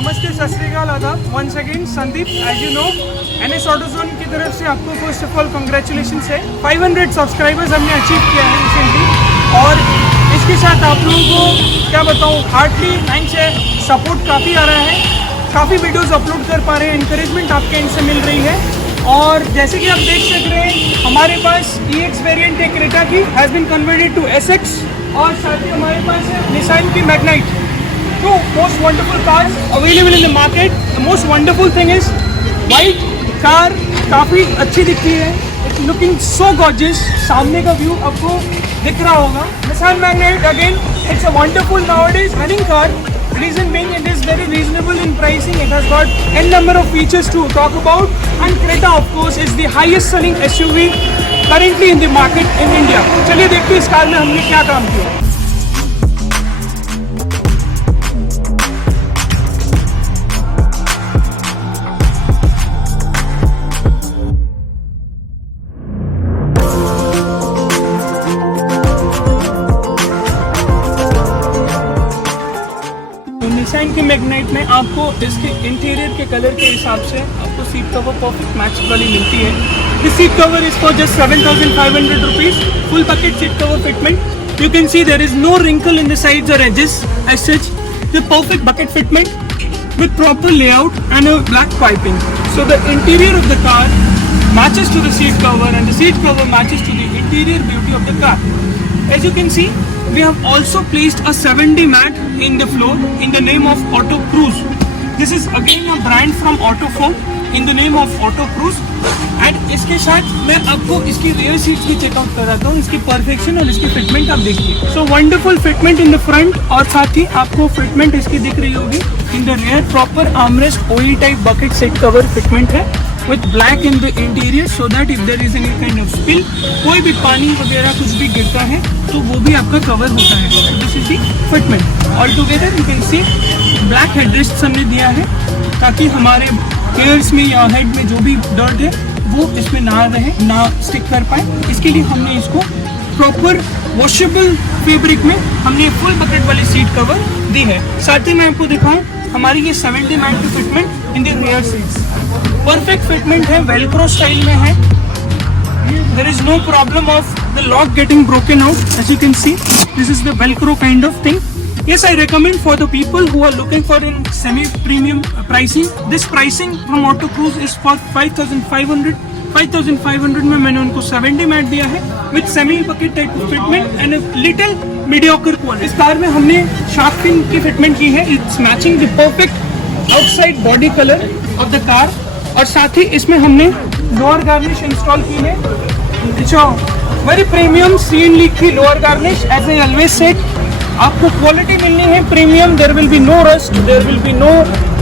नमस्ते, सत श्री अकाल, आदाब। Once again Sandeep, as you know NS Autozone की तरफ से आपको फर्स्ट ऑफ ऑल कंग्रेचुलेशन है। 500 सब्सक्राइबर्स हमने अचीव किया है रिसेंटली, और इसके साथ आप लोगों को क्या बताऊँ, हार्डली 9 से सपोर्ट काफ़ी आ रहा है, काफ़ी वीडियोस अपलोड कर पा रहे हैं, इंकरेजमेंट आपके इनसे मिल रही है। और जैसे कि आप देख सक रहे हैं, हमारे पास EX वेरिएंट है क्रेटा की, has been converted to SX, और साथ ही हमारे पास है निसान की Magnite. Two most wonderful cars available in the market. The most wonderful thing is white car काफ़ी अच्छी दिखती है, it's looking so gorgeous। सामने का व्यू आपको दिख रहा होगा। Nissan Magnite again, it's a wonderful nowadays running car. Reason being it is very reasonable in pricing. It has got n number of features to talk about, and Creta of course is the highest selling SUV currently in the market in India। चलिए देखते हैं इस car में हमने क्या काम किया। Nissan की मैग्नाइट में आपको इसके इंटीरियर के कलर के हिसाब से आपको सीट कवर परफेक्ट मैच वाली मिलती है। This seat cover is for just 7,500 rupees. Full bucket seat cover fitment. You can see there is no wrinkle in the sides और edges as such. The perfect bucket fitment with proper layout and a black piping. So the interior of the car matches to the seat cover, and the seat cover matches to the interior beauty of the car. As you can see, we have also placed a 7D mat in the floor in the name of Auto Cruise. This is again a brand from Autofoam in the name of Auto Cruise. And इसके साथ मैं आपको इसकी rear seats भी checkout कराता हूँ, इसकी perfection और इसकी फिटमेंट आप देखिए। So wonderful fitment in the front, और साथ ही आपको फिटमेंट इसकी दिख रही होगी in the rear। proper armrest OE type bucket seat cover fitment है with black in the interior, so that if there is any kind of spill, कोई भी पानी वगैरह कुछ भी गिरता है तो वो भी आपका कवर होता है। So this is the fitment। All together you can see black headrests हमने दिया है ताकि हमारे एयर्स में या हेड में जो भी डर्ट है वो इसमें ना रहे, ना स्टिक कर पाए। इसके लिए हमने इसको प्रॉपर वॉशेबल फैब्रिक में हमने फुल बकेट वाली सीट कवर दी है। साथ ही मैं आपको दिखाऊं, हमारी ये 70 मैट की fitment in the rear seats perfect fitment है, वेलक्रो स्टाइल में है। There is no problem of the lock getting broken out. As you can see, this is the velcro kind of thing. Yes, I recommend for the people who are looking for in semi-premium pricing. This pricing from Auto Cruise is for 5,500. 5,500 में मैंने उनको 70 mat दिया है with semi bucket type of fitment and a little mediocre quality। इस car में हमने shark fin की fitment की है। It's matching the perfect outside body color of the car, और साथ ही इसमें हमने लोअर गार्निश इंस्टॉल की है। It's a very premium CN League की lower garnish. As I always said, आपको क्वालिटी मिलनी है premium. There will be no rust, there will be no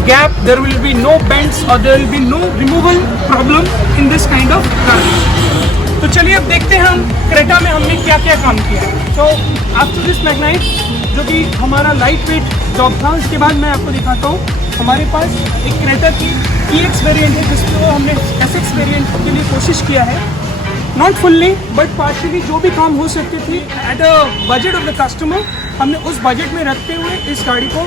gap, there will be no bends, और there will be no removal problem in this kind of car. तो चलिए अब देखते हैं हम क्रेटा में हमने क्या क्या काम किया है। सो आफ्टर दिस मैग्नाइट, जो कि हमारा लाइट वेट जॉब था, उसके बाद मैं आपको दिखाता हूँ हमारे पास एक क्रेटा की EX वेरिएंट है जिसको हमने SX वेरिएंट के लिए कोशिश किया है। नॉट फुल्ली बट पार्शियली जो भी काम हो सकते थे at a budget of the customer, हमने उस बजट में रखते हुए इस गाड़ी को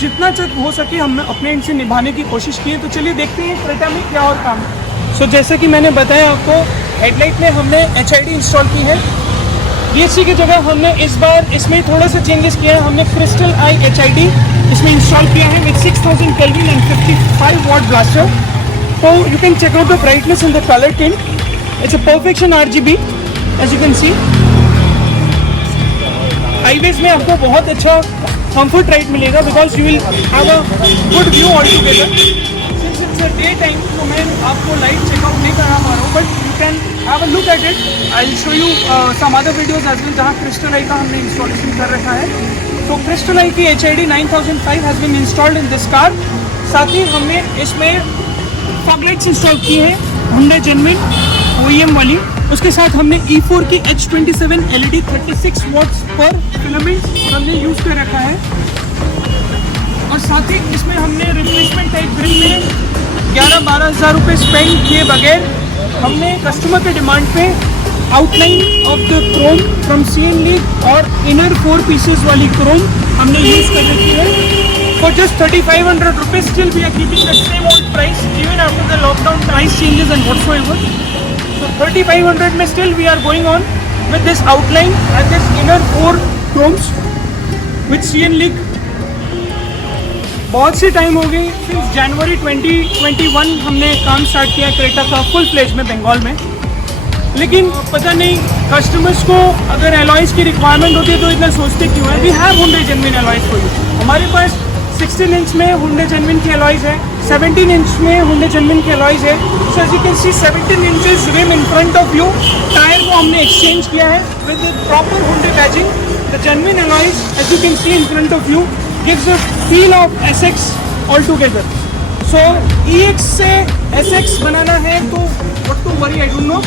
जितना तक हो सके हमने अपने इनसे निभाने की कोशिश की है। तो चलिए देखते हैं क्रेटा में क्या और काम है। सो जैसा कि मैंने बताया आपको, हेडलाइट में हमने HID इंस्टॉल की है। DSC की जगह हमने इस बार इसमें थोड़ा सा चेंजेस किया है। हमने क्रिस्टल आई HID इसमें इंस्टॉल किया है with 6000 kelvin and 55 watt blaster. तो you can check out the brightness in the colour tint. It's a perfection RGB as you can see। Highways में आपको बहुत अच्छा कंफर्ट राइड मिलेगा because you will have a good view all together. Since it's a day time तो मैं आपको light checkout नहीं करा पा रहा हूँ, but you can have a look at it. I will show you some other videos as well जहाँ crystal eye का हमने इंस्टॉलेशन कर रखा है। तो क्रिस्टल आई की HID 9005 has been installed in this car. साथ ही हमने इसमें फॉग लाइट्स इंस्टॉल की है Hyundai Genuine OEM वाली। उसके साथ हमने E4 की H27 LED 36 वॉट्स पर फिलामेंट हमने यूज़ कर रखा है, और साथ ही इसमें हमने रिप्लेसमेंट टाइप ग्रिल में 11-12 हज़ार रुपये स्पेंड किए बगैर हमने कस्टमर के डिमांड पे outline of the Chrome from CN League और इनर 4 पीसेस वाली क्रोम हमने यूज़ कर रखी है। For just 3,500 rupees, still we are keeping the same old price even after the lockdown price changes and whatsoever. So 3,500 में still we are going on with this outline and this inner 4 domes with CN League. बहुत से time हो गई, since January 2021 हमने काम start किया Creta का full fledge में बंगाल में, लेकिन पता नहीं कस्टमर्स को अगर एलॉयज की रिक्वायरमेंट होती है तो इतना सोचते क्यों है. We have Hyundai genuine alloys for you. हमारे पास 16 इंच में Hyundai जेन्युइन की एलॉयज है, 17 इंच में Hyundai जेन्युइन की एलॉयज है. So as you can see 17 inches rim in front of you. Tyre को हमने एक्सचेंज किया है with proper Hyundai badging. The genuine alloys as you can see in front of you gives a feel of SX altogether. So EX से SX बनाना है तो what to worry, I don't know.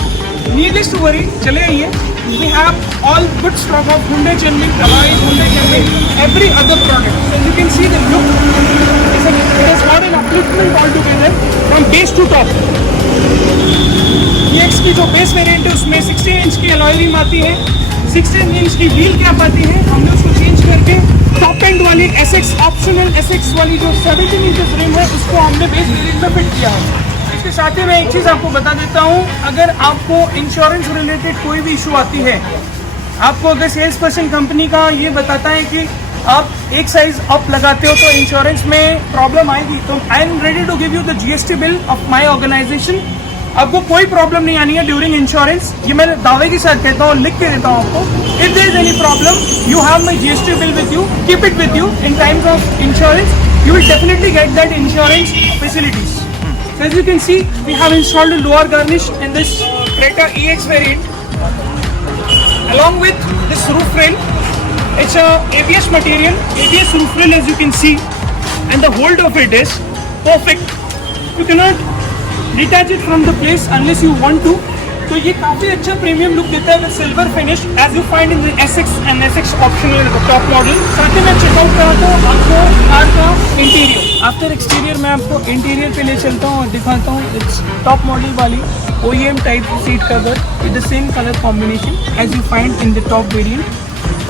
Needless to worry, चले आइए. We have all good stock of Hyundai genuine alloys, Hyundai genuine every other product. So you can see the look. It has got an upliftment altogether from base to top. EX की जो base variant है उसमें 16 inch की alloy rim आती है, 16 inch की wheel cap आती है. हमने उसको चेंज करके टॉप एंड वाली SX ऑप्शनल SX वाली जो 17 इंचेस रिम है उसको हमने बेस वेरिएंट में फिट किया है. इसके साथ ही मैं एक चीज़ आपको बता देता हूँ, अगर आपको इंश्योरेंस रिलेटेड कोई भी इशू आती है, आपको अगर सेल्स पर्सन कंपनी का ये बताता है कि आप एक साइज अप लगाते हो तो इंश्योरेंस में प्रॉब्लम आएगी, तो I am ready to give you the GST bill of my organisation. आपको कोई प्रॉब्लम नहीं आनी है ड्यूरिंग इंश्योरेंस. ये मैं दावे के साथ कहता हूँ, लिख के देता हूँ आपको. If there is any problem you have my GST bill with you, keep it with you in times of insurance. You will definitely get that insurance facilities. So as you can see, we have installed a lower garnish in this Creta EX variant, along with this roof rail. It's a ABS material, ABS roof rail as you can see, and the hold of it is perfect. You cannot detach it from the place unless you want to. तो ये काफी अच्छा premium look देता है with silver finish as you find in the SX and SX optional top model. साथ ही मैं checkout कराता हूँ आपको कार का इंटीरियर. आफ्टर एक्सटीरियर मैं आपको इंटीरियर पे ले चलता हूँ और दिखाता हूँ. इट्स टॉप मॉडल वाली OEM type seat cover with the same colour combination as you find in the top variant.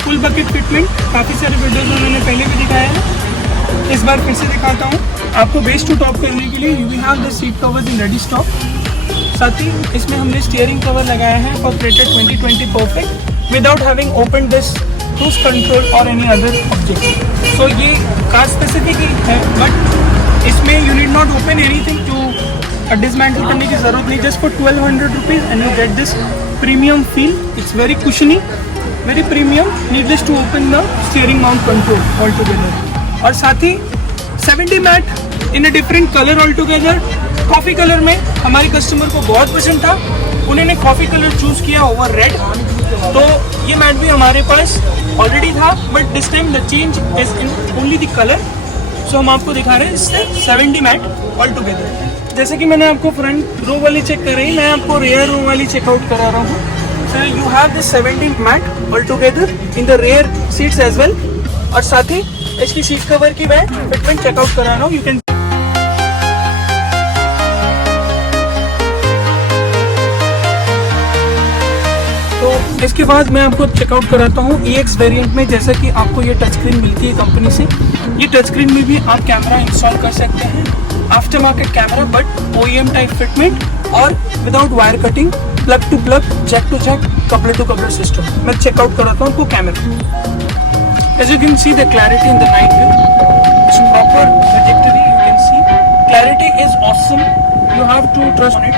Full bucket fitment, काफ़ी सारे वीडियोज में मैंने पहले भी दिखाया है, इस बार फिर से दिखाता हूँ आपको. बेस टू टॉप करने के लिए we have the seat covers in ready stock. साथ ही इसमें हमने स्टीयरिंग कवर लगाया है for Creta 2020 perfect without having open this cruise control और एनी अदर ऑब्जेक्ट. सो ये कार स्पेसिफिक ही है, बट इसमें you need not open anything to dismantle करने की जरूरत नहीं. Just for 1200 rupees and you get this premium feel. It's very cushiony, very premium. Needless to open the steering mount control all together. और साथ ही 70 mat in a different colour all together. Coffee colour में हमारे customer को बहुत पसंद था, उन्होंने कॉफ़ी कलर चूज़ किया ओवर रेड. तो ये मैट भी हमारे पास ऑलरेडी था, but this time the change is in only the colour. So हम आपको दिखा रहे हैं इससे 70 मैट ऑल टुगेदर. जैसे कि मैंने आपको फ्रंट रो वाली चेक कराई, मैं आपको रेयर रो वाली चेकआउट करा रहा हूँ. So you have this 70 mat all together in the rear seats as well. और साथ ही इसकी सीट कवर की मैं फिटमेंट चेकआउट करा रहा हूँ. यू कैन इसके बाद मैं आपको चेकआउट कराता हूँ EX वेरिएंट में. जैसा कि आपको ये टच स्क्रीन मिलती है कंपनी से, ये टच स्क्रीन में भी आप कैमरा इंस्टॉल कर सकते हैं. After market camera but OEM type fitment और without wire cutting, plug to plug, jack to jack, coupler to coupler system. मैं चेकआउट कराता हूँ आपको camera. As you can see the clarity in the night view, it's proper trajectory. You can see clarity is awesome. You have to trust on it.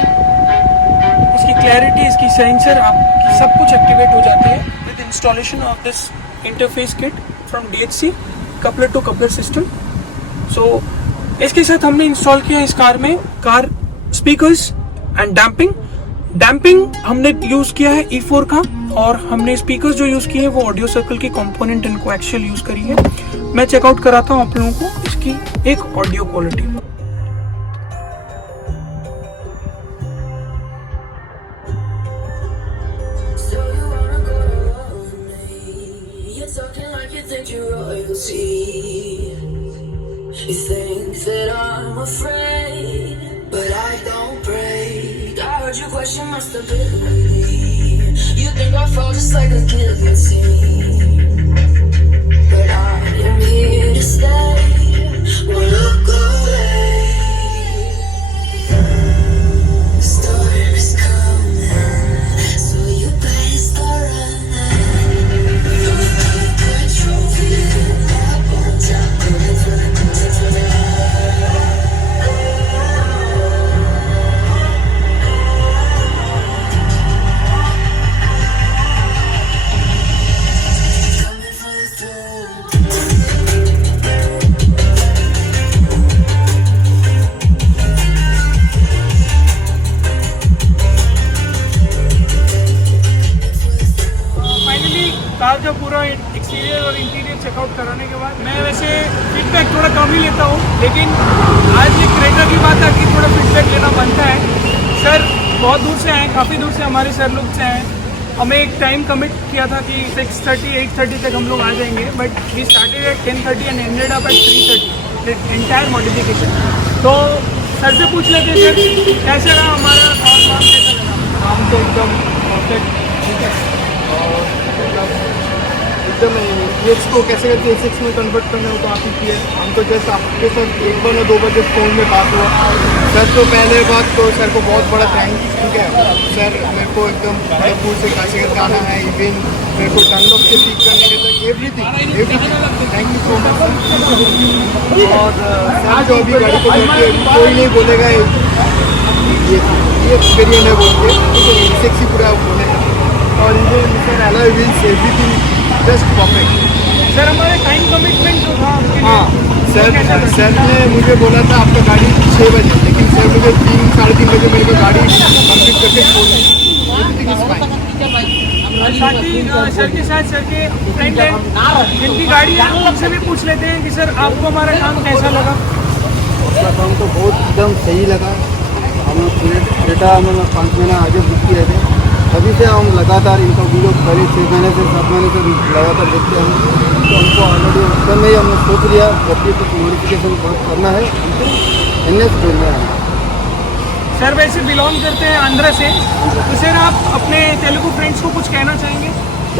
इसकी clarity, इसकी sensor, आपकी सब कुछ activate हो जाती है with installation of this interface kit from DHC coupler to coupler system. So इसके साथ हमने इंस्टॉल किया इस कार में कार स्पीकर्स एंड डैम्पिंग हमने यूज किया है E4 का. और हमने स्पीकर्स जो यूज किए हैं वो ऑडियो सर्कल की कंपोनेंट इन कोएक्सियल यूज करी है. मैं चेकआउट कराता हूँ आप लोगों को इसकी एक audio quality. You think that I'm afraid, but I don't break. I heard you question my stability. You think I fall just like a guillotine, but I am here to stay. Checkout कराने के बाद मैं वैसे feedback थोड़ा कम ही लेता हूँ, लेकिन आज ये क्रेटा की बात आके थोड़ा फीडबैक लेना बनता है। सर बहुत दूर से आए, काफ़ी दूर से हमारे सर लोग से आए। हमें एक टाइम कमिट किया था कि 6:30 8:30 तक हम लोग आ जाएंगे, but we started at 10:30 and ended up at 3:30 entire modification. तो सर से पूछ लेते हैं सर कैसे रहा हमारा काम कैसा लगा? काम तो एकदम परफेक्ट, ठीक है। और मतलब एकदम EX को कैसे करके ASICS में कन्वर्ट करना हो तो आप ही किए। हम तो जस्ट आपके साथ एक बार या दो बार जस्ट फ़ोन में बात हुआ। सर तो पहले बात तो सर को बहुत बड़ा थैंक्स, ठीक है। सर मेरे को एकदम भरपूर से काशीगंज जाना है, इवन मेरे को डनलॉप से पिक करने के तक everything thank you so much sir. और सर जो अभी गाड़ी को लेके कोई नहीं बोलेगा ये एक्सपीरियंस है बोल के, ठीक है। ASICS ही पूरा बोलेगा। और even sir alloy wheels everything just perfect. Sir हमारे टाइम कमिटमेंट जो था आपके लिए, हाँ वो सर, कैसा लगा? सर ने मुझे बोला था आपका गाड़ी 6 बजे, लेकिन सर मुझे 3 साढ़े 3 बजे मेरे को गाड़ी कंप्लीट करके छोड़ दी। Everything is fine. और साथ ही सर के साथ सर के फ्रेंड हैं जिनकी गाड़ी है, उनसे भी पूछ लेते हैं कि सर आपको हमारा काम कैसा लगा? उसका काम तो बहुत एकदम सही लगा। हम लोग क्रेटा हम लोग 5 महीना आगे बुक किए थे, तभी से हम लगातार इनका वीडियो पहले 6 महीने से 7 महीने से लगातार देखते हैं। तो हमको ऑलरेडी उस समय ही हमने सोच लिया जब भी कुछ मॉडिफिकेशन बहुत करना है हमको NS बोलना है। सर वैसे बिलोंग करते हैं आंध्र से, तो सर आप अपने तेलुगु फ्रेंड्स को कुछ कहना चाहेंगे?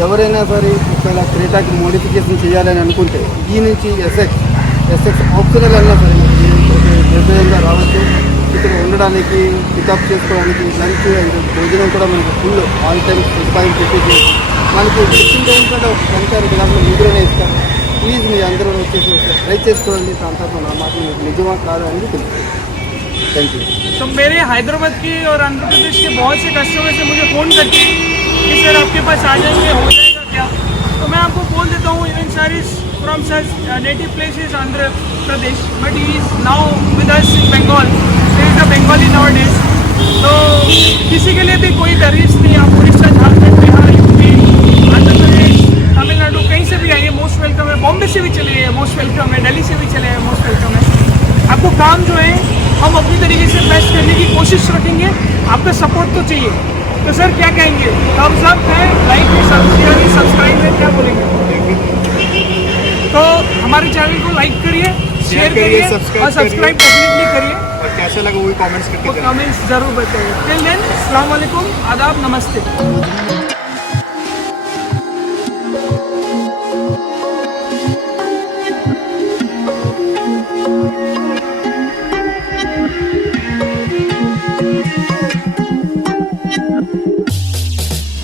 ఎవరైనా సరే ఒకవేళ క్రేటాకి మోడిఫికేషన్ చేయాలని అనుకుంటే ఈ నుంచి ఎస్ఎక్స్ ఆప్షనల్ అన్నా సరే నిర్భయంగా రావచ్చు. ఇక్కడ ఉండడానికి పికప్ చేసుకోవడానికి లంచ్ అండ్ భోజనం కూడా మనకి ఫుల్ ఆల్ టైమ్ పాయింట్ పెట్టేసి మనకి వచ్చిన టైం కూడా ఒక గంట 2 గంటలు నిద్రనే ఇస్తారు. ప్లీజ్ మీ అందరూ వచ్చేసి ట్రై చేసుకోండి. దాంతో నా మాట మీకు నిజమా కాదు అని తెలుసు. Thank you. तो मेरे हैदराबाद के और आंध्र प्रदेश के बहुत से कस्टमर से मुझे फ़ोन करते हैं कि सर आपके पास आ जाएंगे, हो जाएगा क्या? तो मैं आपको बोल देता हूँ even sir is from sir native place is Andhra Pradesh, but he is now with us in Bengal. He is a Bengali nowadays. तो किसी के लिए भी कोई तरीफ नहीं. आप उड़ीसा, झारखंड, बिहार, यूपी, आंध्र प्रदेश, तमिलनाडु कहीं से भी आइए, मोस्ट वेलकम है. बॉम्बे से भी चले आइए, मोस्ट वेलकम है. दिल्ली से भी चले आइए, मोस्ट वेलकम है. आपको काम जो है हम अपनी तरीके से बेस्ट करने की कोशिश रखेंगे. आपका सपोर्ट तो चाहिए. तो सर क्या कहेंगे? थम्स अप है, लाइक है, सब्सक्राइब है, क्या बोलेंगे? तो हमारे चैनल को लाइक करिए, शेयर करिए और सब्सक्राइब डेफिनेटली करिए. और कैसा लगा वो कमेंट्स करके कमेंट्स जरूर बताइए. टिल देन अस्सलाम वालेकुम, आदाब, नमस्ते.